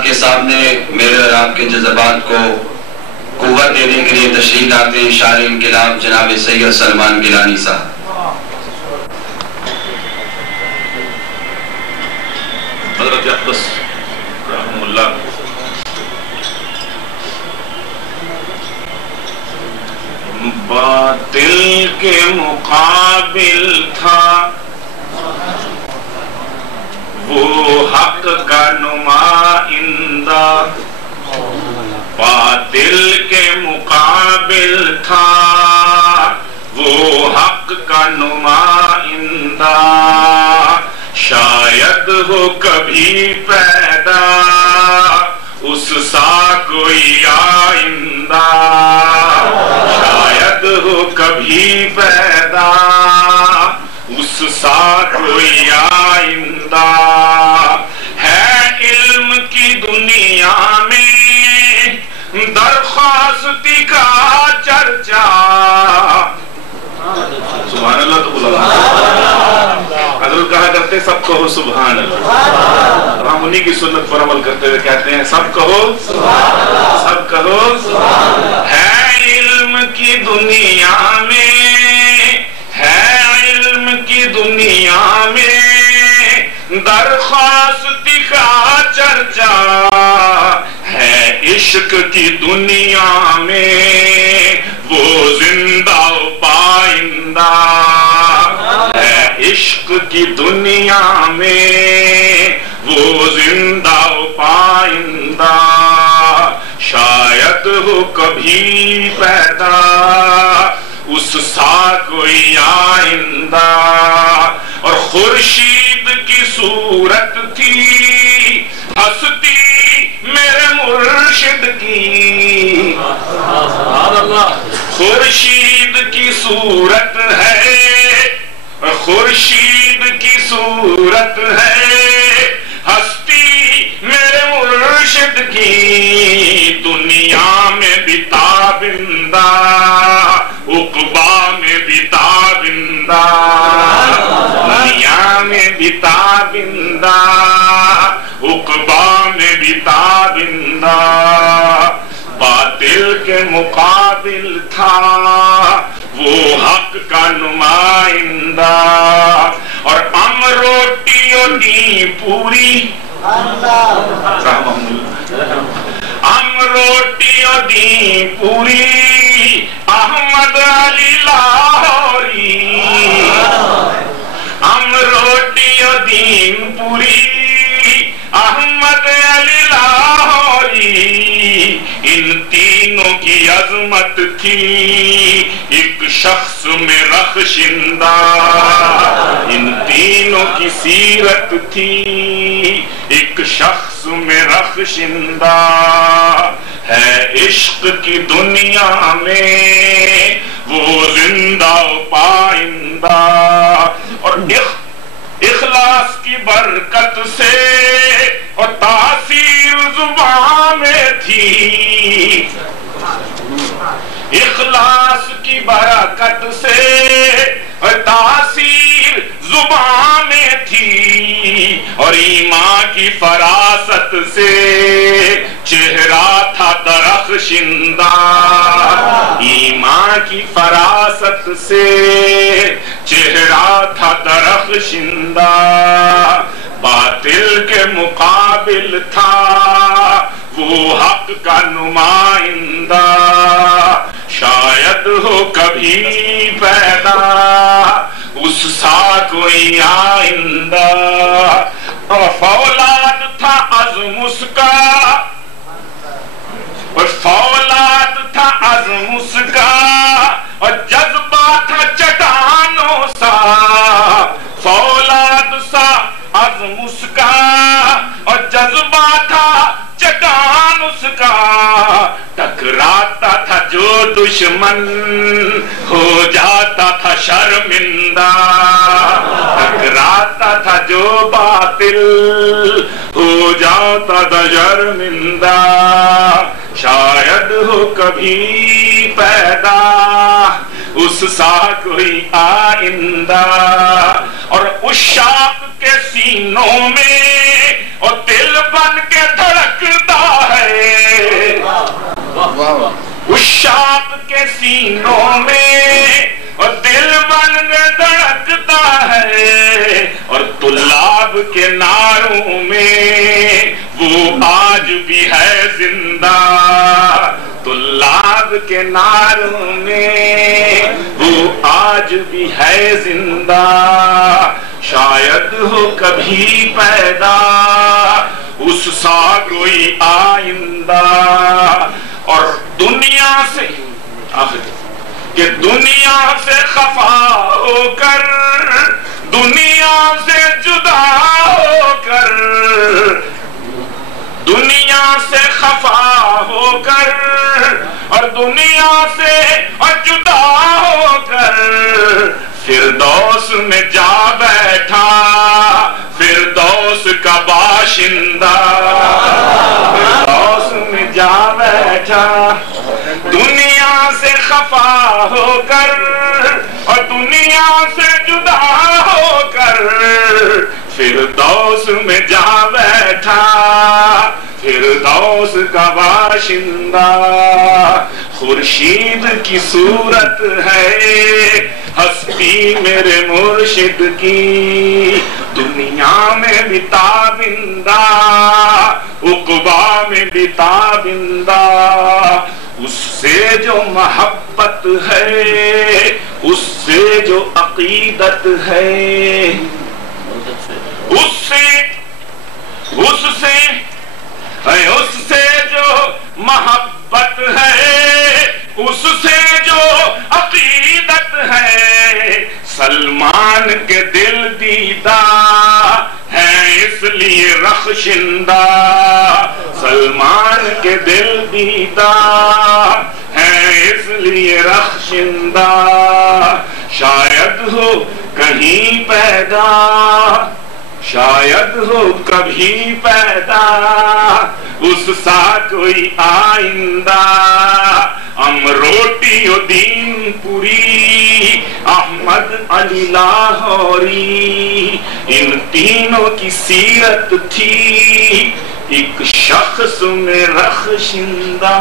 آپ کے سامنے میرے اور آپ کے جذبات کو قوت دینے کے لیے تشریف لاتے ہیں شاعر انقلاب جناب سید سلمان گیلانی صاحب۔ حضرت اقدس رحمہ اللہ باطل کے مقابل تھا وہ حق کا نمائندہ، باطل کے مقابل تھا وہ حق کا نمائندہ، شاید ہو کبھی پیدا اس سا کوئی آئندہ، شاید ہو کبھی پیدا اس سا کوئی آئندہ، ہے علم کی دنیا میں درخواستی کا چرچا، سبحان اللہ تو بولا حضرت کہا کرتے سب کہو سبحان اللہ، ہم انہی کی سنت پر عمل کرتے ہوئے کہتے ہیں سب کہو سبحان اللہ، سب کہو سبحان اللہ، ہے علم کی دنیا میں، ہے علم کی دنیا میں درخواستی کا چرچا، ہے عشق کی دنیا میں وہ زندہ و پائندہ، ہے عشق کی دنیا میں وہ زندہ و پائندہ، شاید ہو کبھی پیدا اس سا کوئی آئندہ، اور خورشید کی صورت تھی ہستی میرے مرشد کی، خورشید کی صورت ہے، خورشید کی صورت ہے ہستی میرے مرشد کی، دنیا میں بھی تابندہ عقبا میں بھی تابندہ، دنیا میں بھی تابندہ عقبا میں بھی تابندہ، باطل کے مقابل تھا وہ حق کا نمائندہ، اور ام روٹی اور دی پوری ام روٹی اور دی پوری احمد علی لاہوری، ام روٹی اور دین پوری احمد علی لاہوری، ان تینوں کی عظمت تھی ایک شخص میں رخشندہ، ان تینوں کی سیرت تھی ایک شخص میں رخشندہ، ہے عشق کی دنیا میں وہ زندہ و پائندہ، اور اخلاص کی برکت سے اور تاثیر زبان میں تھی، اخلاص کی برکت سے اور تاثیر زبان میں تھی، اور ایمان کی فراست سے چہرہ تھا درخشندہ، ایمان کی فراست سے چہرہ تھا درخشندہ، باطل کے مقابل تھا وہ حق کا نمائندہ، شاید ہو کبھی پیدا اس سا کوئی آئندہ، اور فولاد تھا عزم اس کا، اور فولاد تھا عزم اس کا، اور جذبہ تھا چٹانوں سا، فولاد سا عزم اس کا، اور جذبہ تھا چٹان اس کا، ٹکراتا تھا جو دشمن ہو جاتا تھا شرمندہ، ٹکراتا تھا جو باطل ہو جاتا تھا شرمندہ، شاید ہو کبھی پیدا اس سا کوئی آئندہ، اور عشاق کے سینوں میں اور دل بن کے دھڑکتا ہے عشاق کے سینوں میں، اور دل بن کے دھڑکتا ہے، اور طلاب کے نعروں میں وہ آج بھی ہے زندہ، طلاب کے نعروں میں وہ آج بھی ہے زندہ۔ شاید ہو کبھی پیدا اس سا کوئی آئندہ، اور دنیا سے کہ دنیا سے خفا ہو کر، دنیا سے جدا ہو کر، دنیا سے خفا ہو کر، اور دنیا سے جدا ہو کر فردوس میں جا بیٹھا، فردوس کا باشندہ، فردوس میں جا بیٹھا۔ دنیا سے خفا ہو کر اور دنیا سے جدا ہو کر فردوس میں جا بیٹھا، فردوس کا باشندہ۔ خورشید کی صورت ہے ہستی میرے مرشد کی، دنیا میں بھی تابندہ عقبا میں بھی تابندہ۔ اس سے جو محبت ہے، اس سے جو عقیدت ہے، اس سے جو محبت ہے، اس سے جو عقیدت ہے، سلمان کے دل دیدہ ہے اس لیے رخشندہ، سلمان کے دل دیدہ ہے اس لیے رخشندہ۔ شاید ہو کہیں پیدا، شاید ہو کبھی پیدا اس سا کوئی آئندہ۔ ہم روٹی و دین پوری احمد علی لاہوری، ان تینوں کی سیرت تھی ایک شخص میں رخشندہ۔